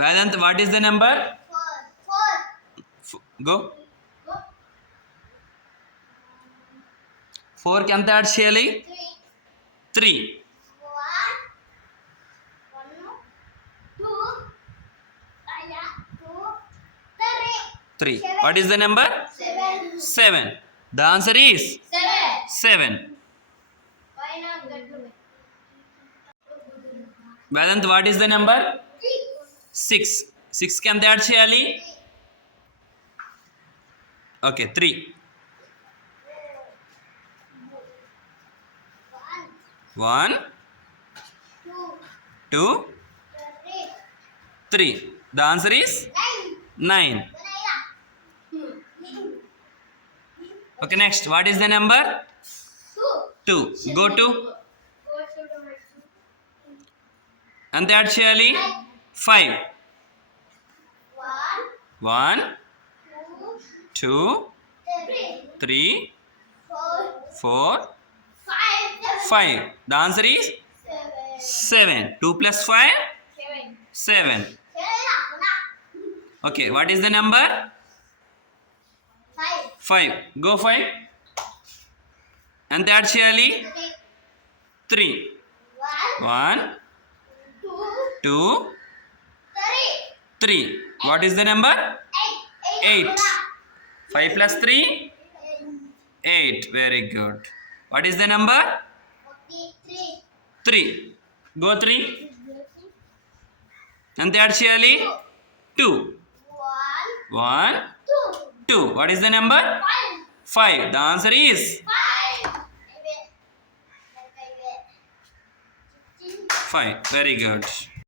Vedant, what is the number? 4. Go. 4 కి ఎంత add చేయాలి? 3. 3. 1, 2, 3. 3. What is the number? 7. 7. The answer is 7. Why not get to me? Vedant, what is the number? 6. 6. 6 కి ఎంత add చేయాలి? Okay 3. 1, 2, 3. The answer is 9. Okay, next. What is the number? 2. Go to. ఎంత add చేయాలి? 5. 1, 2, 3, 4, 5. The answer is 7. 2 plus 5? 7. Okay, what is the number? 5. Go 5. ఎంత add చేయాలి? 3. 1, 2, 3. What is the number? 8. 5 plus 3? 8. Very good. What is the number? 3. Go 3. ఎంత add చేయాలి? 2. 1, 2. What is the number? 5. The answer is 5. Very good.